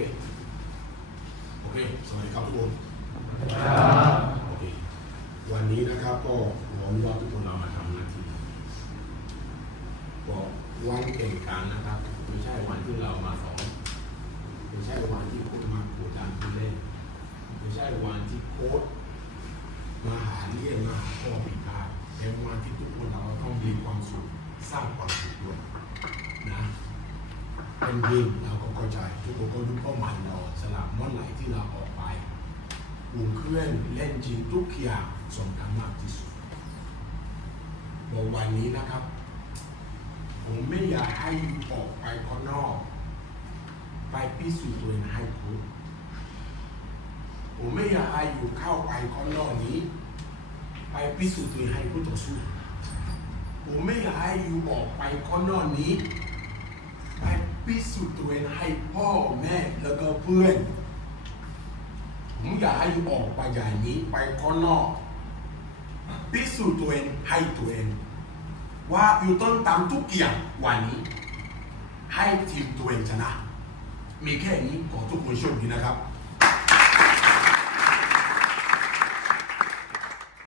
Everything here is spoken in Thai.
คสวัสดีครับทุกคนโอเควันนี้นะครับก็หวังว่าทุกคนเรามาทำหน้าที่ก็วันแข่งขันนะครับไม่ใช่วันที่เรามาสอนไม่ใช่วันที่โค้ชมากดดันผู้เล่นไม่ใช่วันที่โค้ชมาหาเรื่องมาหาข้อผิดพลาดแต่วันที่ทุกคนเราต้องมีความสุขสร้างความสุขด้วยนะเป็นเรื่งเรา เข้าใจ ทุกคนก็รู้เป้าหมายเราสลับมื่อไหร่ที่เราออกไปอุ่นเครื่องเล่นจริงทุกอย่างสำคัญมากที่สุดบอกวันนี้นะครับ ผมไม่อยากให้อยู่ออกไปข้างนอก ไปพิสูจน์ตัวเองให้รู้ผมไม่อยากให้อยู่เข้าไปข้างนอกนี้ ไปพิสูจน์ตัวเองให้ผู้ต่อสู้ผมไม่อยากให้อยู่ออกไปข้างนอกนี้ พิสูจน์ตัวเองให้พ่อแม่แล้วก็เพื่อนผมอยากให้อยู่ออกไปอย่างนี้ไปข้างนอกพิสูจน์ตัวเองให้ตัวเอง ว่าอยู่ต้องทำทุกอย่างวันนี้ ให้ทีมตัวเองชนะ มีแค่นี้ขอทุกคนโชคดีนะครับ